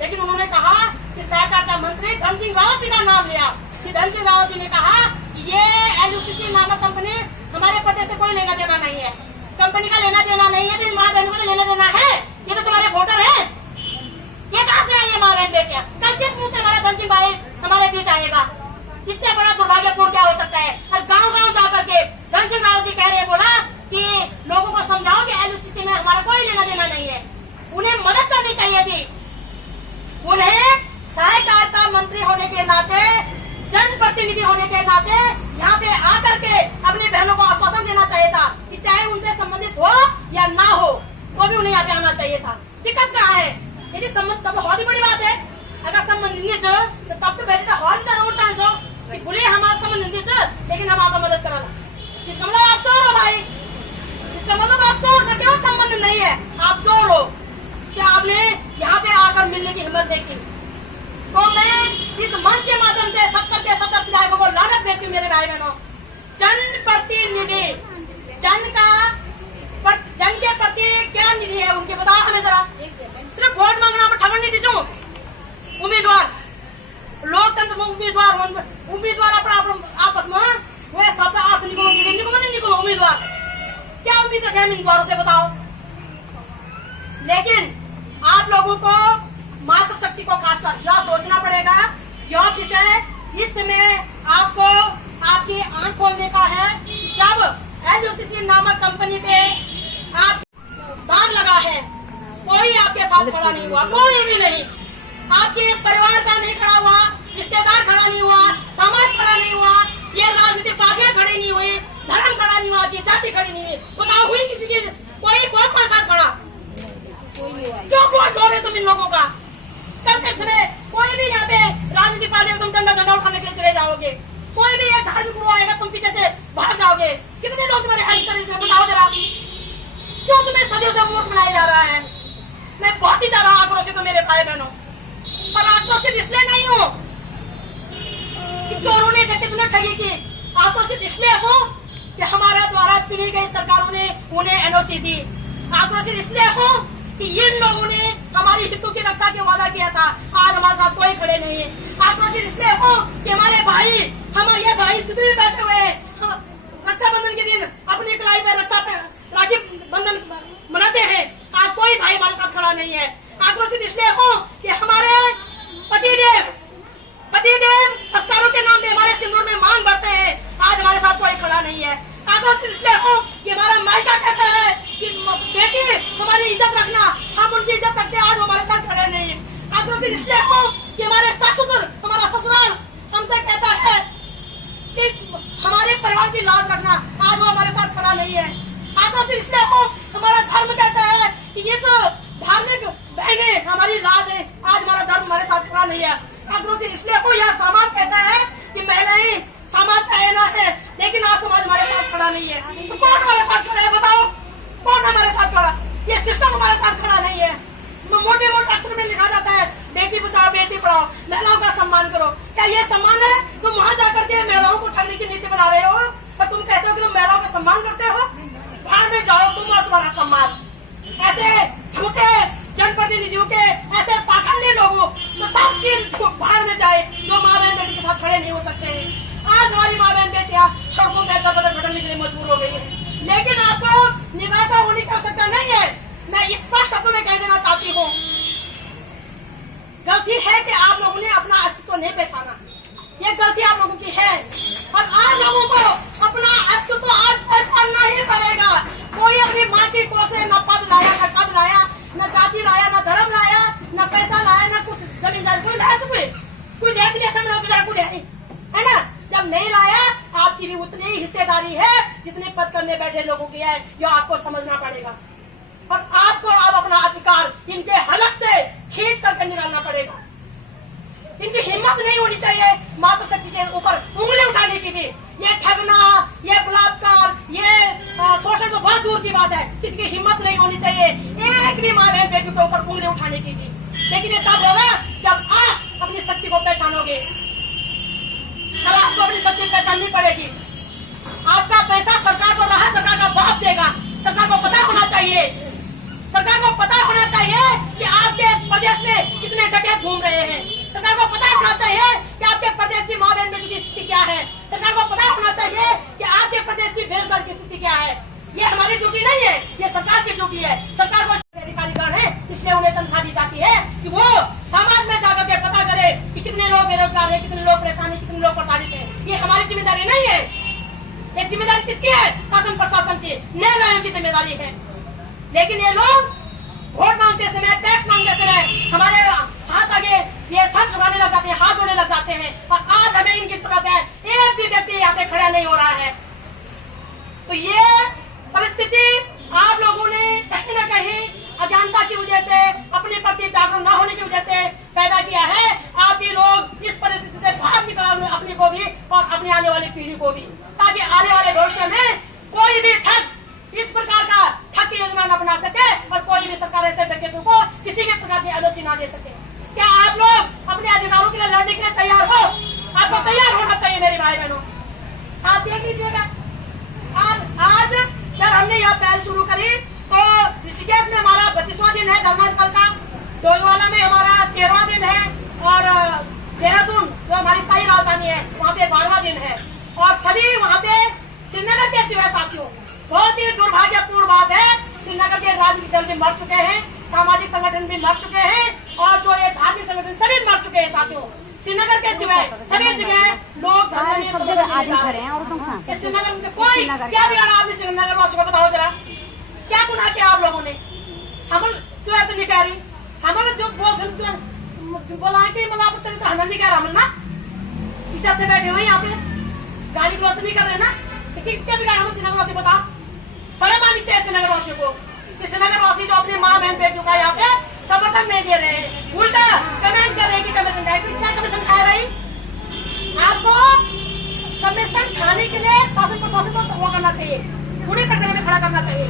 लेकिन उन्होंने कहा कि सहकारिता मंत्री धन सिंह रावत जी का नाम लिया कि धन सिंह रावत जी ने कहा कि ये LUCC नामक कंपनी हमारे प्रदेश से कोई लेना देना नहीं है, कंपनी का लेना देना नहीं है, तो माँ बहनों को लेना देना है, ये तो तुम्हारे वोटर है। ये कहाँ से आई है माँ बहन बेटियां? कल किस मुँह से हमारा धन सिंह भाई हमारे बीच आएगा? इससे बड़ा दुर्भाग्यपूर्ण क्या हो सकता है? और गाँव जाकर के धन सिंह रावत जी कह रहे बोला कि लोगों को समझाओ कि LUCC में हमारा कोई लेना देना नहीं है। उन्हें मदद करनी चाहिए थी, उन्हें सहकारिता मंत्री होने के नाते, जनप्रतिनिधि होने के नाते यहाँ पे आकर के अपनी बहनों को आश्वासन देना चाहिए था कि चाहे उनसे संबंधित हो या ना हो, तो भी उन्हें यहाँ पे आना चाहिए था। दिक्कत कहाँ है? यदि संबंध तब तो बहुत ही बड़ी बात है। अगर संबंध नहीं है तो तब तो भेजे और भी ज्यादा चांस हो कि बोले हमारा संबंध नहीं है लेकिन हम आपका मदद करा। इसका मतलब आप चोर हो भाई, इसका मतलब आप चोर का क्यों संबंध नहीं है, आप चोर हो। क्या आपने यहाँ पे आकर मिलने की हिम्मत देखी? तो मैं इस मंच के माध्यम से 70 के 70 विधायकों को लानत देती हूँ मेरे भाई बहनों। जनप्रतिनिधि, जन के प्रति क्या निधि है उनके, बताओ हमें जरा। सिर्फ वोट मांगना ठगन नहीं दीजो। उम्मीदवार, लोकतंत्र में उम्मीदवार अपना आपस में वो शब्द आप निकलो उम्मीदवार, क्या उम्मीद रखे हम उम्मीदवारों से बताओ। लेकिन आप लोगों को मातृशक्ति को खासकर यह सोचना पड़ेगा, यह विषय इस समय आपको आपकी आंख खोलने का है। जब LUCC नामक कंपनी पे आप दाग लगा है, कोई आपके साथ खड़ा नहीं हुआ, कोई भी नहीं, आपके परिवार का नहीं खड़ा हुआ, रिश्तेदार खड़ा नहीं हुआ, समाज खड़ा नहीं हुआ, ये राजनीतिक पार्टियां खड़ी नहीं हुई, धर्म खड़ा नहीं हुआ, जाति खड़ी नहीं हुई, बताओ हुई किसी की? कोई बहुत का साथ खड़ा? क्यों वोट दो रहे तुम इन लोगों का? कल के समय कोई भी यहाँ पे राजनीतिक पार्टी तुम झंडा उठाने के लिए चले जाओगे, कोई भी एक धार्मिक गुरु आएगा तुम पीछे से भाग जाओगे। कितने लोग तुम्हारे हेल्प करें इसमें बताओ जरा। क्यों तुम्हें सदियों से वोट बनाया जा रहा है? मैं बहुत ही ज्यादा आक्रोशित हूँ मेरे भाई बहनों, पर आक्रोशित इसलिए नहीं हूँ कि चोरों ने डकैतों ने ठगी की, आक्रोशित इसलिए हूँ कि हमारे द्वारा चुनी गई सरकारों ने उन्हें NOC दी। आक्रोशित इसलिए हूँ कि इन लोगों ने हमारी हितों की रक्षा के वादा किया था, आज हमारे साथ कोई खड़े नहीं है। आक्रोशित इसलिए हूँ कि हमारे भाई, हमारे भाई जितने भी बैठे हुए हैं, रक्षाबंधन के दिन अपनी कलाई पे राखी बंधन मनाते हैं, आज कोई भाई हमारे साथ खड़ा नहीं है। आक्रोशित इसलिए हूँ कि हमारे पतिदेव संस्कारों के नाम पे हमारे सिंदूर में मांग भरते हैं, आज हमारे साथ कोई खड़ा नहीं है। आक्रोशित इसलिए हूँ कि हमारा मायका कहता है कि बेटी हमारी इज्जत रखना, हम उनकी इज्जत रखते हैं, आज हमारे साथ खड़े नहीं है। आक्रोशित इसलिए हूँ कि हमारे ससुर, हमारा ससुराल हमसे कहता है कि हमारे परिवार की लाज रखना, आज वो हमारे साथ खड़ा नहीं है। आक्रोशित इसलिए हूँ हमारा धर्म कहता है कि इस धार्मिक बहने हमारी लाज है, आज हमारा धर्म हमारे साथ खड़ा नहीं है। आक्रोशित इसलिए हूँ यह समाज कहता है कि महिलाएं समाज का आईना है, लेकिन आज समाज हमारे साथ खड़ा नहीं है। तो कौन हमारे साथ खड़ा है बताओ? कौन हमारे साथ खड़ा? ये सिस्टम हमारे साथ खड़ा नहीं है। मोटे अक्षर में लिखा जाता है बेटी बचाओ बेटी पढ़ाओ, महिलाओं का सम्मान करो। क्या ये सम्मान है? तुम वहाँ जाकर के महिलाओं को ठगने की नीति बना रहे हो और तुम कहते हो कि तुम महिलाओं का सम्मान करते हो? बाहर में जाओ तुम और तुम्हारा सम्मान। ऐसे झूठे जनप्रतिनिधियों के, ऐसे पाखंडी लोगों तो सब चीज बाहर में जाए जो माँ बहन बेटी के साथ खड़े नहीं हो सकते हैं। आज हमारी माँ बहन बेटियां सड़कों पे दर बदर भटकने के लिए मजबूर हो गई है, लेकिन आपको निराशा होने की आवश्यकता नहीं है। मैं स्पष्ट शब्दों में कह देना चाहती हूँ, गलती है कि आप लोगों ने अपना अस्तित्व नहीं पहचाना, ये गलती आप लोगों की है। और आप लोगों को अपना अस्तित्व आज पहचानना ही पड़ेगा। कोई अपनी माँ की कोख से न पद लाया, न कद लाया, न जाति लाया, न धर्म लाया, न पैसा लाया, न कुछ जमीन जायदाद कोई लाया, कोई ले दिया सामने होकर जरा कुछ है ना। जब नहीं लाया आपकी भी उतनी ही हिस्सेदारी है जितने पद करने बैठे लोगों की है, जो आपको समझना पड़ेगा। और आपको अब अपना अधिकार इनके हलक से खींच करके निकालना पड़ेगा। इनकी हिम्मत नहीं होनी चाहिए मातृशक्ति के ऊपर उंगली उठाने की भी। ये ठगना, ये बलात्कार, ये शोषण तो बहुत दूर की बात है, किसी की हिम्मत नहीं होनी चाहिए एक भी माँ बहन बेटी के ऊपर उंगली उठाने की भी। लेकिन ये तब होगा जब आप अपनी शक्ति को पहचानोगे, तब आपको अपनी शक्ति पहचाननी पड़ेगी। आपका पैसा सरकार को रहा, सरकार का बाप देगा। सरकार को पता होना चाहिए, सरकार को पता होना चाहिए कि आपके प्रदेश में कितने डकैत घूम रहे हैं। सरकार को पता होना चाहिए कि आपके प्रदेश की माँ बहन बेटी की स्थिति क्या है। सरकार को पता होना चाहिए कि आपके प्रदेश की बेरोजगार की स्थिति क्या है। ये हमारी ड्यूटी नहीं है, ये सरकार की ड्यूटी है। सरकार को अधिकारीगण है, इसलिए उन्हें तनख्वाह दी जाती है कि वो समाज में जाकर के पता करे कि कितने लोग बेरोजगार है, कितने लोग परेशानी, कितने लोग प्रताड़ित है। ये हमारी जिम्मेदारी नहीं है। ये जिम्मेदारी किसकी है? शासन प्रशासन की, न्यायालयों की जिम्मेदारी है। लेकिन ये लोग वोट मांगते समय, टैक्स मांगते समय हमारे हाथ आगे ये सर झुकाने लग जाते हैं, हाथ धोने लग जाते हैं। और आज हमें इनकी जरूरत है, एक भी व्यक्ति यहाँ पे खड़ा नहीं हो रहा है। तो ये परिस्थिति आप लोगों ने कहीं न कहीं अज्ञानता की वजह से, अपने प्रति जागरूक न होने की वजह से पैदा किया है। आप भी लोग इस परिस्थिति से बाहर निकालो, अपने को भी और अपनी आने वाली पीढ़ी को भी, ताकि आने वाले भविष्य में कोई भी ठग इस प्रकार का ठग योजना न बना सके और कोई भी सरकार ऐसे डकैतों को किसी भी प्रकार की आलोचना न दे सके। क्या आप लोग अपने अधिकारों के लिए लड़ने के लिए तैयार हो? आपको तैयार होना चाहिए मेरे भाई बहनों। आप देख लीजिएगा, आज जब हमने यह पहल शुरू करी तो ऋषिकेश में हमारा 32वां दिन है धर्मस्थल का, डोईवाला में हमारा 13वां दिन है और देहरादून जो हमारी स्थायी राजधानी है वहाँ पे 12वां दिन है। और सभी वहाँ पे श्रीनगर के सिवाय साथियों, बहुत ही दुर्भाग्यपूर्ण बात है, श्रीनगर के राजनीतिक दल भी मर चुके हैं, सामाजिक संगठन भी मर चुके हैं और जो ये धार्मिक संगठन सभी मर चुके हैं साथियों। श्रीनगर के सिवाय सभी जगह लोग सब जगह आदमी खड़े हैं और श्रीनगर में कोई क्या बिगाड़ा? आपने श्रीनगर वासियों को बताओ जरा, क्या गुनाह किया आप लोगों ने? हम जो है तो नहीं कह रही, हमारे जो बोला है कि मतलब आप चरित्र हमने नहीं कह रहा, हम ना पीछे से बैठे हुए यहाँ पे गाली ग्रोथ नहीं कर रहे ना, लेकिन क्या बिगाड़ा? हम श्रीनगर वासी बताओ, शर्म आनी चाहिए श्रीनगर वासियों को। श्रीनगर वासी जो अपने माँ बहन बेटियों का यहाँ पे समर्थन नहीं दे रहे हैं, उल्टा कमेंट कर रहे हैं कि कमीशन खाए। तो क्या कमीशन खाए भाई? आपको कमीशन खाने के लिए शासन प्रशासन को वो करना चाहिए, पूरी प्रक्रिया में खड़ा करना चाहिए।